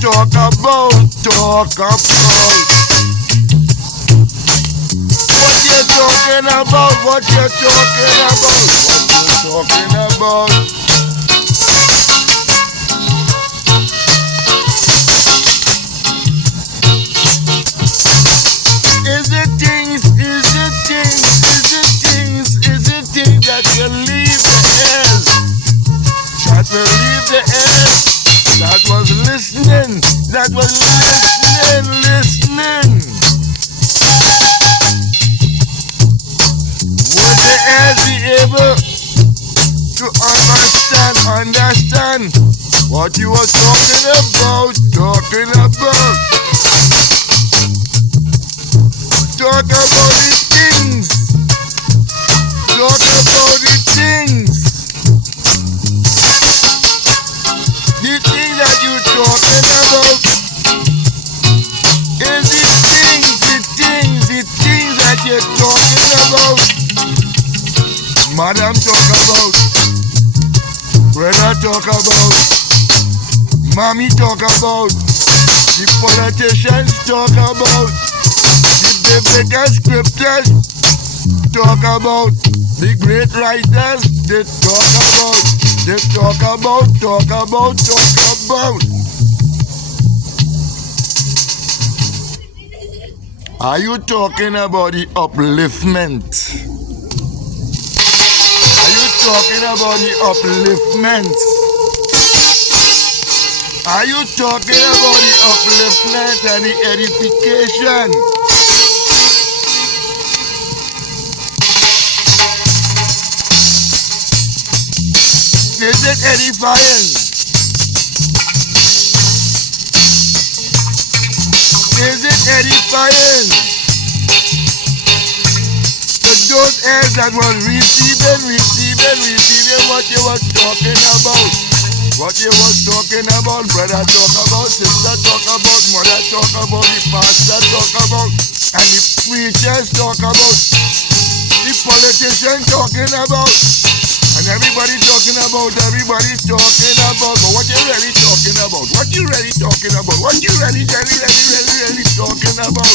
talk about? Talk about. What you talking about? What you talking about? What you talking about? Is it things? Is it things? Is it things? Is it things that will leave the air? That will leave the air? That was listening. That was listening. Would the air be able to understand what you were talking about? Talk about the things. Talk about the things. The thing that you talking about is the things that you're talking about. Madam talk about, brother talk about, mommy talk about, the politicians talk about, the biblical scriptures talk about, the great writers they talk about. Are you talking about the upliftment? Are you talking about the upliftment? Are you talking about the upliftment and the edification? Is it edifying? Is it edifying? To those heirs that were receiving what you were talking about. What you was talking about, brother talk about, sister talk about, mother talk about, the pastor talk about, and the preachers talk about, the politicians talking about, and everybody talking about, but what you really talking about? What you really talking about? What you really talking about?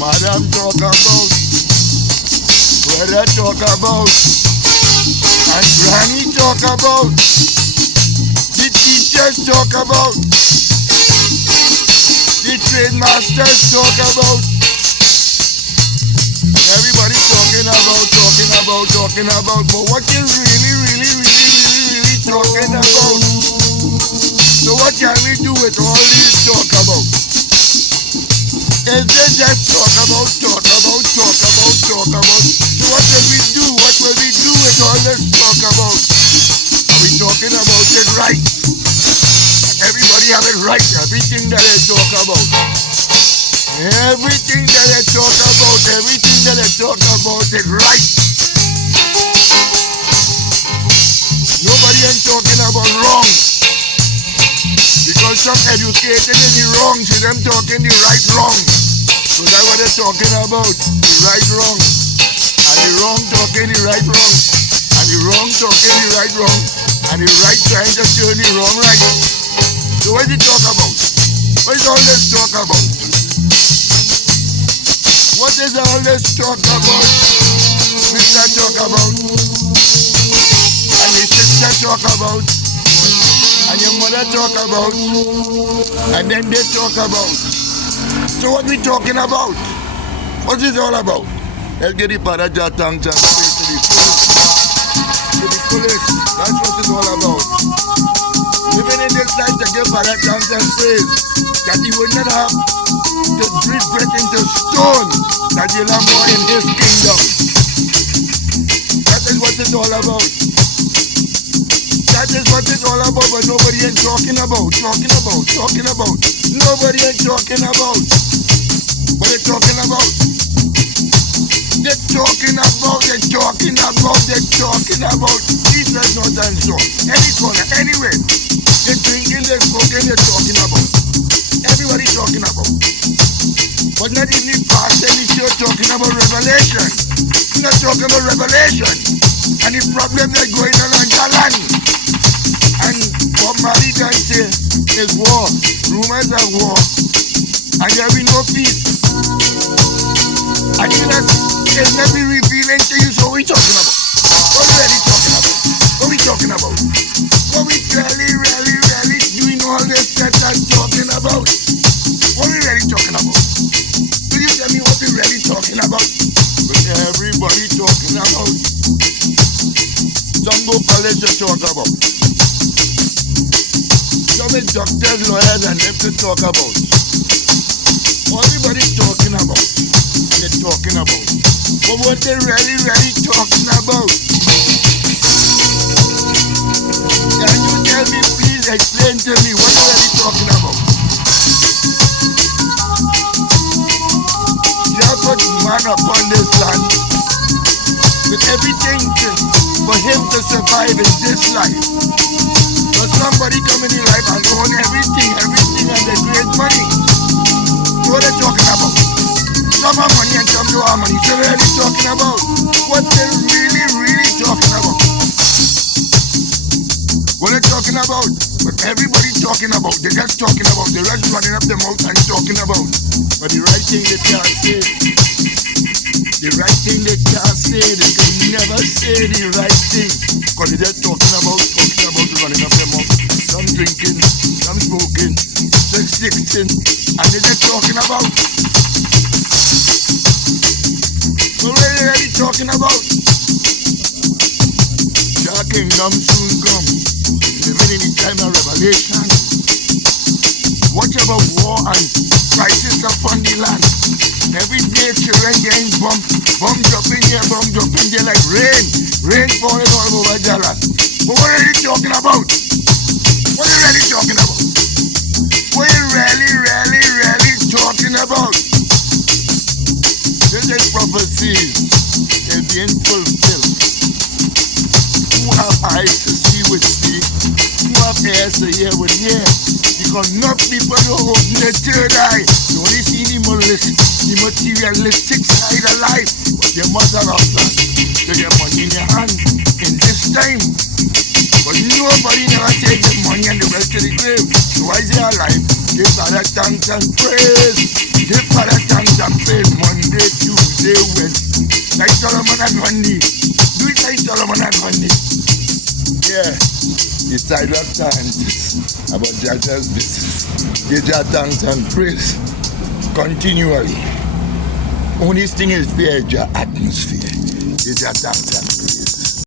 Madam talk about, brother talk about, and granny talk about, the teachers talk about, the trade masters talk about, everybody talking about, but what you really talking about? So what can we do with all this talk about? Is it just talk about? So what will we do with all this talk about? Are we talking about it right? And everybody have it right, everything that they talk about. Everything that they talk about is right. Nobody ain't talking about wrong. Because some educated in the wrong, see them talking the right wrong. So that's what they're talking about, the right wrong. And the wrong talking the right wrong. And the wrong talking the right wrong. And the right trying to turn the wrong right. So what is it talk about? What is all this talk about? What is all this talk about? Mr. talk about. And the sister talk about. And your mother talk about. And then they talk about. So what we talking about? What is it all about? Let's get the Paraja thanks and praise to the fullest. That's what it's all about. Living in this life to give Paraja thanks and praise. That he would not have to breathe breath into stone. That you'll have more in his kingdom. That is what it's all about. That is what it's all about, but nobody ain't talking about. Nobody ain't talking about. What they talking about? They're talking about Jesus not and so. Any corner, anywhere. They're drinking, they're smoking, they're talking about. Everybody talking about. But not even the pastor in the church talking about revelation. We're not talking about revelation. And the problem that's going on in your land. And Bob Marley done say, is war. Rumors of war. And there will be no peace. And you know, it's not be revealing to you, so what we talking about? What we really talking about? What we talking about? What we really doing all this that I'm talking about? What we really talking about? Do you tell me what we really talking about? But everybody talking about. Some go college to talk about. Some is doctors, lawyers, and them to talk about. Everybody talking about. And they're talking about. But what they really talking about? Can you tell me, please explain to me what they're really talking about? You have put man upon this land with everything for him to survive in this life. So somebody come in his life and own everything and they create money. What they're talking about? Some have money and some don't have money. So they're really talking about what they're really talking about. What they're talking about? But everybody talking about. They're just talking about. They're just running up their mouth and talking about. But the right thing they can't say. The right thing they can't say. They can never say the right thing. Because they're just talking about running up their mouth. Some drinking, some smoking, some sixteen. And they're just talking about. What are they really talking about? Your kingdom soon come. Living in the time of revelation. Watch about war and crisis upon the land. Every day children getting bombed dropping here, like rain falling all over Jala. But what are they talking about? What are they really talking about? What are they really talking about? This is prophecies is being fulfilled. Who have eyes to see would see, who have ears to hear would hear. Because enough people don't open their third eye. They only see the materialistic side of life. But your mother of that, to get money in your hand in this time. But nobody never take the money and the wealth to the grave. So why is he alive? Give Father thanks and praise. Give Father thanks and praise. Monday, Tuesday, Wednesday. Like Solomon and Gandhi. Do it like Solomon and Gandhi. Yeah. The Sidewalk times about Judge's business. Give your thanks and praise continually. Only thing is fear your atmosphere. Give your thanks and praise.